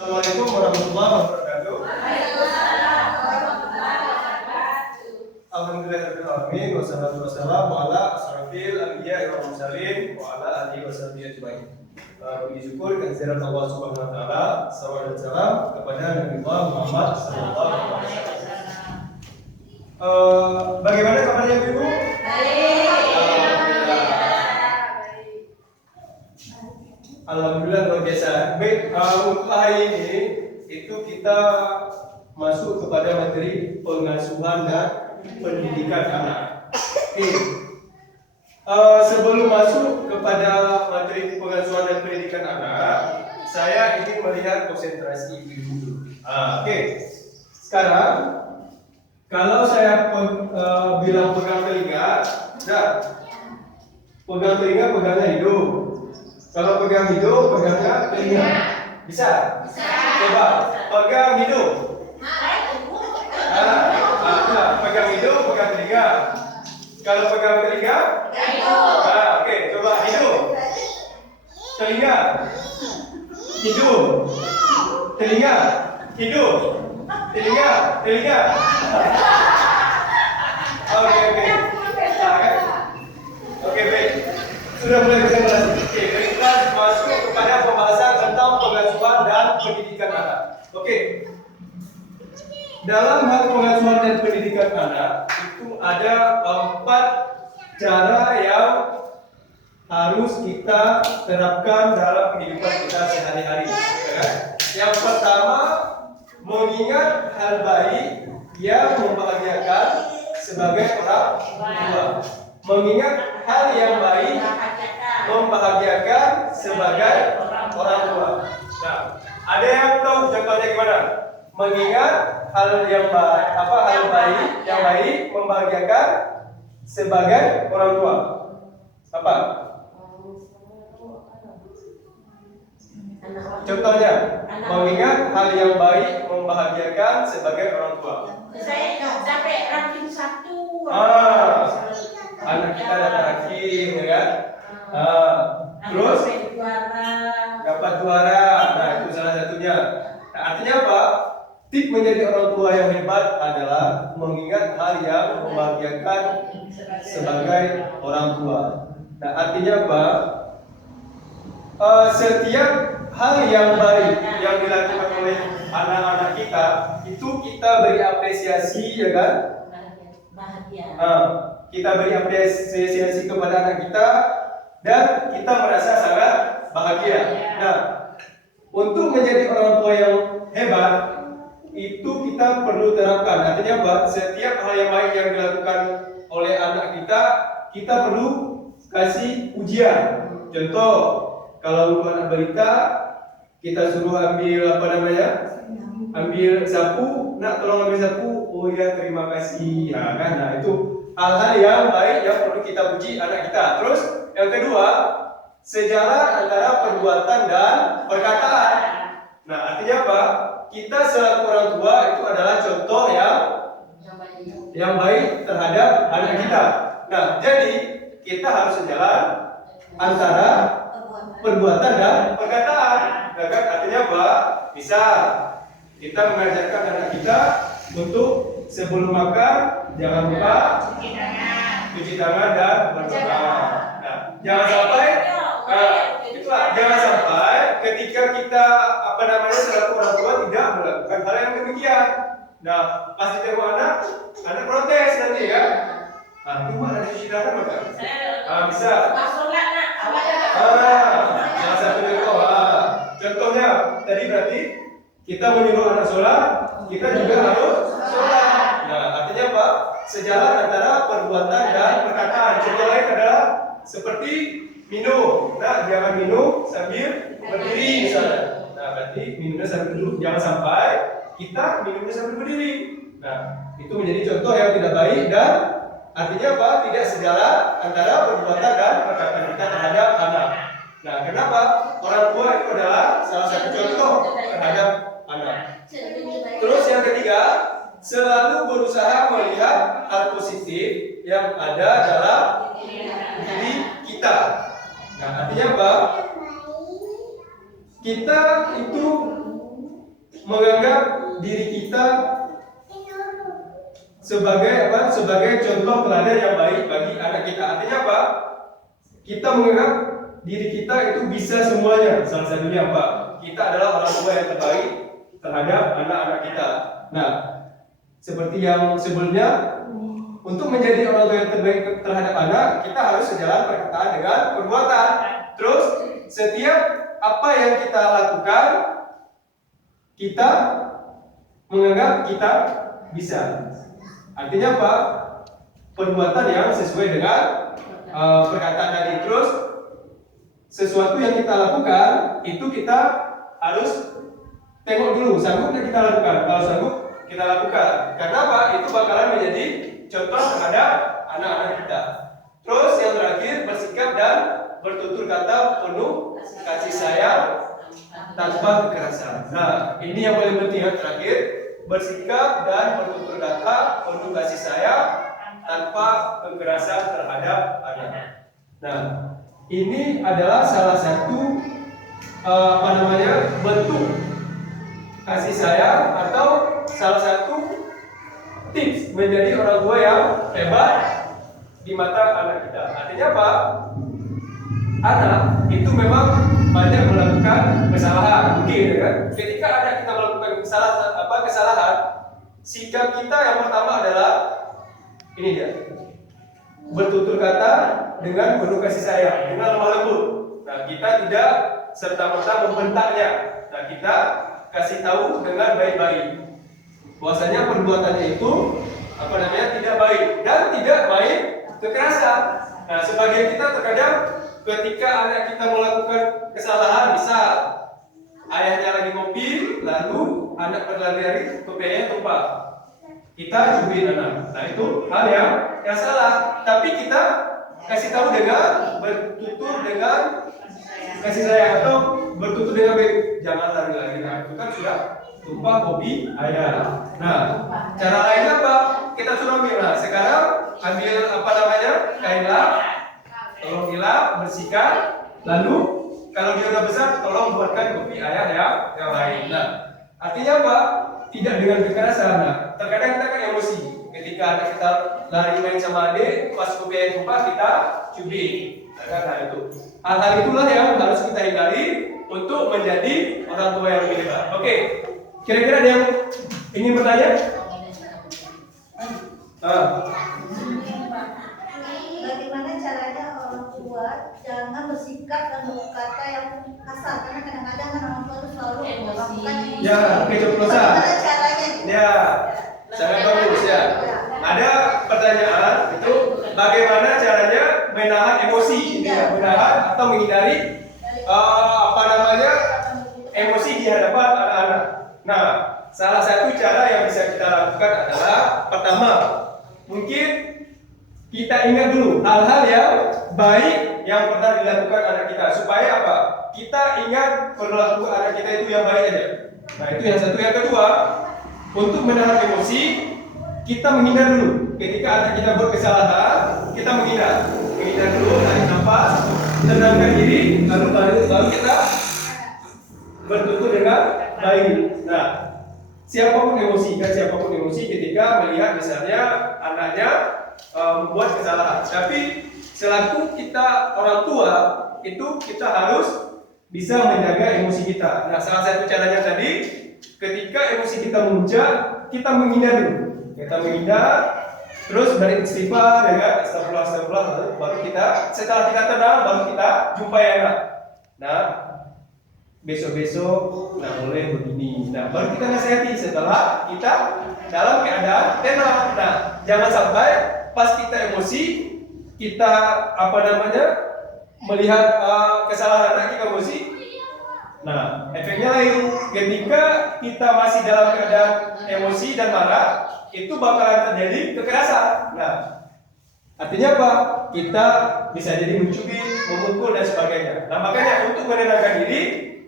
Assalamualaikum warahmatullahi wabarakatuh. Alhamdulillahirabbil alamin wassalatu wassalamu ala asyrafil anbiya'i wal mursalin wa ala alihi washabihi ajmain. Puji syukur kehadirat Allah Subhanahu wa taala, salawat dan salam kepada Nabi Muhammad sallallahu alaihi wasallam. Bagaimana kabarnya Ibu? Alhamdulillah luar biasa. Baik, untuk hari ini itu kita masuk kepada materi pengasuhan dan pendidikan anak. Oke. Sebelum masuk kepada materi pengasuhan dan pendidikan anak, saya ingin melihat konsentrasi ibu dulu. Oke. Sekarang kalau saya bilang pegang telinga, pegang telinga, pegangnya hidung. Kalau pegang hidung, pegangnya telinga. Bisa? Bisa. Coba pegang hidung. Pegang hidung, pegang telinga. Kalau pegang telinga, oke, coba hidung. Telinga. Hidung. Telinga. Hidung. Telinga. Telinga. Oke. Oke, baik. Sudah mulai konsentrasi. Oke, kita masuk kepada pembahasan tentang pengasuhan dan pendidikan anak. Oke. Dalam hal pengasuhan dan pendidikan anak itu ada 4 cara yang harus kita terapkan dalam kehidupan kita sehari-hari. Yang pertama, mengingat hal baik yang membahagiakan sebagai orang tua. Mengingat hal yang baik membahagiakan sebagai orang tua. Nah, ada yang tahu contohnya gimana? Mengingat hal yang baik, hal baik yang baik membahagiakan sebagai orang tua. Apa? Contohnya, mengingat hal yang baik membahagiakan sebagai orang tua. Saya sampai ranking 1. Anak kita dapat ranking, ya kan? Terus dapat juara. Nah, itu salah satunya. Nah, artinya apa? Tip menjadi orang tua yang hebat adalah mengingat hal yang membahagiakan sebagai orang tua. Nah, artinya apa? Setiap hal yang baik yang dilakukan oleh anak-anak kita itu kita beri apresiasi, ya kan? Kita beri apresiasi kepada anak kita dan kita merasa sangat bahagia. Nah, untuk menjadi orang tua yang hebat itu kita perlu terapkan. Artinya apa? Setiap hal yang baik yang dilakukan oleh anak kita, kita perlu kasih ujian. Contoh, kalau untuk anak balita kita suruh ambil ambil sapu, nak tolong ambil sapu. Oh ya, terima kasih. Nah, itu hal-hal yang baik yang perlu kita puji anak kita. Terus yang kedua, sejalan antara perbuatan dan perkataan. Nah, artinya apa? Kita selaku orang tua itu adalah contoh yang baik terhadap anak kita. Nah, jadi kita harus sejalan antara perbuatan dan perkataan. Nah, kan artinya apa? Bisa kita mengajarkan anak kita untuk sebelum makan jangan lupa cuci tangan dan berdoa. Nah, jangan sampai jangan sampai ketika kita selaku orang tua tidak melakukan hal yang demikian. Nah, pas ditemu anak protes nanti ya. Cuma ada cuci tangan maka. Bisa. Salah satu contohnya tadi berarti kita menyuruh anak sholat, kita juga harus sholat. Nah, artinya apa? Sejalan antara perbuatan dan perkataan. Contoh lain adalah seperti minum. Nah, jangan minum sambil berdiri misalnya. Nah, berarti minumnya sambil duduk. Jangan sampai kita minumnya sambil berdiri. Nah, itu menjadi contoh yang tidak baik dan artinya apa? Tidak sejalan antara perbuatan dan perkataan kita terhadap anak. Nah, kenapa? Orang tua itu adalah salah satu contoh terhadap anak. Terus yang ketiga, selalu berusaha melihat hal positif yang ada dalam diri kita. Nah, artinya apa? Kita itu menganggap diri kita sebagai apa? Sebagai contoh teladan yang baik bagi anak kita. Artinya apa? Kita menganggap diri kita itu bisa semuanya. Salah satunya apa? Kita adalah orang tua yang terbaik terhadap anak-anak kita. Nah, seperti yang sebelumnya, untuk menjadi orang tua yang terbaik terhadap anak, kita harus sejalan perkataan dengan perbuatan. Terus, setiap apa yang kita lakukan, kita menganggap kita bisa. Artinya apa? Perbuatan yang sesuai dengan perkataan tadi. Terus, sesuatu yang kita lakukan, itu kita harus tengok dulu, sanggup nggak kita lakukan? Kalau sanggup, kita lakukan. Karena apa? Itu bakalan menjadi contoh terhadap anak-anak kita. Terus yang terakhir, bersikap dan bertutur kata penuh kasih sayang tanpa kekerasan. Nah, ini yang paling penting yang terakhir, bersikap dan bertutur kata penuh kasih sayang tanpa kekerasan terhadap anak. Nah, ini adalah salah satu bentuk kasih sayang atau salah satu tips menjadi orang tua yang hebat di mata anak kita. Artinya apa? Anak itu memang banyak melakukan kesalahan, mungkin kan? Ketika anak kita melakukan kesalahan, sikap kita yang pertama adalah ini dia, bertutur kata dengan penuh kasih sayang, dengan lemah lembut. Nah, kita tidak serta-merta membentaknya. Nah, kita kasih tahu dengan baik-baik bahwasanya perbuatannya itu tidak baik dan tidak baik kekerasan. Nah, sebagian kita terkadang ketika anak kita melakukan kesalahan, misal ayahnya lagi ngopi, lalu anak berlari-lari, kopiahnya tumpah, kita cubit anak. Nah, itu hal yang salah. Tapi kita kasih tahu dengan bertutur dengan kasih sayang atau bertutur dengan baik, jangan lari-lari. Nah, itu kan sudah tumpah kopi ayah. Nah, cara lainnya apa? Kita suruh ambil. Nah, sekarang ambil kain lap, tolong dilap, bersihkan, lalu kalau dia udah besar, tolong buatkan kopi ayah yang lain. Nah, artinya apa? Tidak dengan kekerasan. Nah, terkadang kita kan emosi. Ketika anak kita lari main sama adik, pas kopi ayah tumpah, kita cubit. Nah, itu. Hal-hal itulah yang harus kita hindari untuk menjadi orang tua yang lebih hebat. Oke, kira-kira ada yang ingin bertanya? Bagaimana caranya orang tua jangan bersikap dan berkata yang kasar, karena kadang-kadang kan orang tua itu selalu melakukan Ya, keceplosan. Bagaimana caranya? Ya, sangat bagus ya. Ada pertanyaan itu bagaimana caranya menahan emosi, menahan atau menghindari emosi di hadapan anak-anak. Nah, salah satu cara yang bisa kita lakukan adalah pertama, mungkin kita ingat dulu hal-hal yang baik yang pernah dilakukan anak kita supaya apa? Kita ingat perilaku anak kita itu yang baik aja. Nah, itu yang satu. Yang kedua, untuk menahan emosi, kita menghindar dulu. Ketika anak kita berkesalahan, kita menghindar dulu, tarik nafas, tenangkan diri, lalu baru kita bertutur dengan baik. Nah, siapapun emosi ketika melihat misalnya anaknya membuat kesalahan. Tapi selaku kita orang tua, itu kita harus bisa menjaga emosi kita. Nah, salah satu caranya tadi, ketika emosi kita memuncak, kita menghindar dulu. Kita menghindar, terus beristighfar, ya kan? Astagfirullah, baru kita, setelah kita tenang, baru kita jumpai anak. Nah, besok-besok nggak boleh begini. Nah, baru kita nasihati setelah kita dalam keadaan tenang. Nah, jangan sampai pas kita emosi, kita melihat kesalahan anak kita emosi. Nah, efeknya lain. Ketika kita masih dalam keadaan emosi dan marah, itu bakalan terjadi kekerasan. Nah, artinya apa? Kita bisa jadi mencubit, memukul dan sebagainya. Nah, makanya untuk menenangkan diri,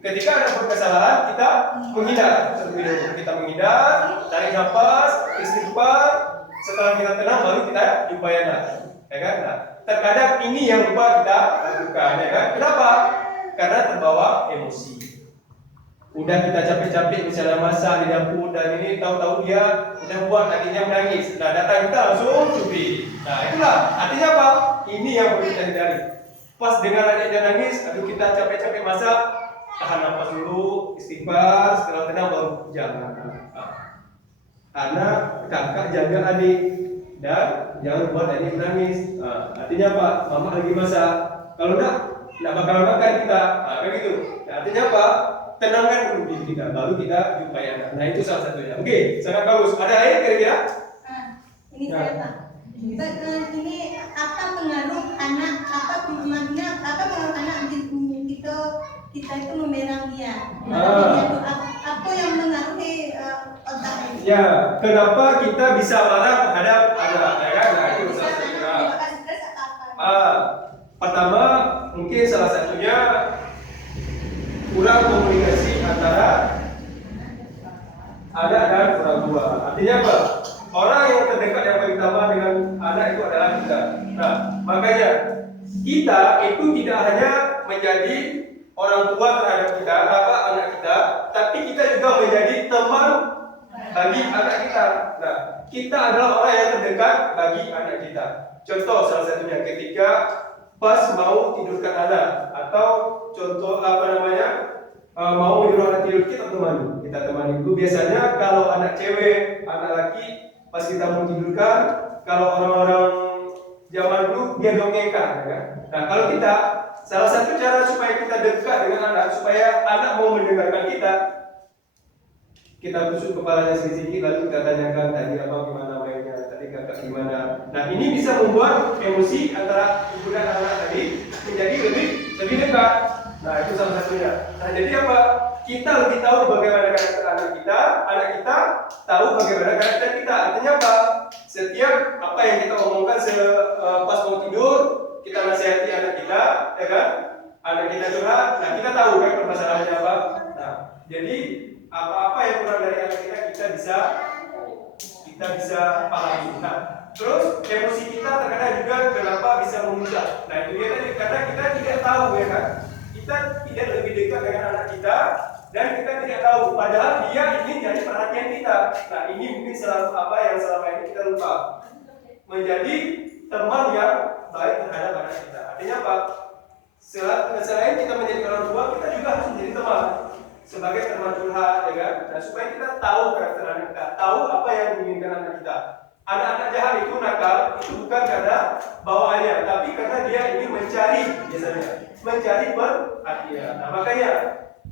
ketika ada kesalahan, kita menghindar. Kita menghindar, tarik nafas, istighfar. Setelah kita tenang, baru kita jumpai anak. Ya kan? Nah, terkadang ini yang lupa kita lakukan, ya kan? Kenapa? Karena terbawa emosi. Udah kita capek-capek misalnya masak di dapur dan ini tahu-tahu dia udah buat akhirnya menangis. Nah datang kita langsung cubit. Nah itulah artinya apa? Ini yang perlu kita hindari. Pas dengar adiknya nangis, aduh kita capek-capek masak, tahan nafas dulu, istighfar, setelah tenang baru jangan. Anak, kakak jaga adik dan jangan buat adik menangis. Artinya apa? Mama lagi masak. Kalau enggak bakal makan kita. Kan gitu. Nah, artinya apa? Tenangkan dulu diri kita, baru kita jumpai anak. Nah itu salah satunya. Oke, sangat bagus. Ada lain kira-kira? Ini saya Pak. Ini apa pengaruh anak? Apa maksudnya? Apa pengaruh anak kita itu memerang dia? Apa yang mengaruhi otak ini? Ya, kenapa kita bisa marah terhadap anak? Ya kan? Nah itu salah satunya. Pertama, mungkin salah satunya kurang komunikasi antara anak dan orang tua. Artinya apa? Orang yang terdekat yang paling utama dengan anak itu adalah kita. Nah, makanya kita itu tidak hanya menjadi orang tua terhadap kita, anak kita, tapi kita juga menjadi teman bagi anak kita. Nah, kita adalah orang yang terdekat bagi anak kita. Contoh salah satunya ketika pas mau tidurkan anak atau contoh mau nyuruh anak tidur kita temani itu biasanya kalau anak cewek anak laki pas kita mau tidurkan kalau orang-orang zaman dulu dia dongengkan ya kan? Nah kalau kita salah satu cara supaya kita dekat dengan anak supaya anak mau mendengarkan kita tusuk kepalanya sedikit lalu kita tanyakan tadi apa gimana mainnya tadi kakak gimana. Nah ini bisa membuat emosi antara ibu dan anak tadi menjadi lebih dekat. Nah itu salah satunya. Nah jadi apa? Kita lebih tahu bagaimana karakter anak kita tahu bagaimana karakter kita. Artinya apa? Setiap apa yang kita omongkan pas mau tidur kita nasihati anak kita, ya kan? Anak kita curhat, nah kita tahu kan permasalahannya apa. Nah jadi apa-apa yang kurang dari anak kita bisa pahami. Nah, terus emosi kita terkadang juga kenapa bisa memuncak. Nah itu dia tadi karena kita tidak tahu ya kan. Kita tidak lebih dekat dengan anak kita dan kita tidak tahu padahal dia ingin jadi perhatian kita. Nah ini mungkin apa yang selama ini kita lupa menjadi teman yang baik terhadap anak kita. Artinya apa? Selain kita menjadi orang tua, kita juga harus menjadi teman sebagai teman curhat, ya kan? Nah supaya kita tahu karakter anak kita, tahu apa yang diinginkan anak kita. Anak-anak jahat itu nakal itu bukan karena bawaannya, tapi karena dia ingin mencari perhatian. Nah makanya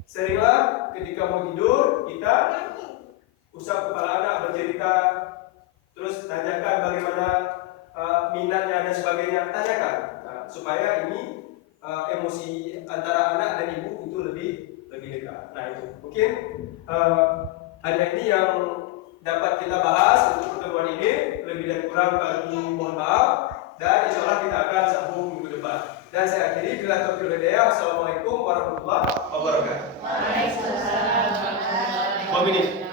seringlah ketika mau tidur kita usap kepala anak bercerita, terus tanyakan bagaimana minatnya dan sebagainya, tanyakan supaya ini emosi antara anak dan ibu itu lebih dekat. Nah itu mungkin hanya ini yang dapat kita bahas untuk pertemuan ini. Lebih dan kurang kami mohon maaf dan insya Allah kita akan sambung minggu depan. Dan saya akhiri bila taufiq wal hidayah. Wassalamualaikum warahmatullahi wabarakatuh. Waalaikumsalam. 1 menit.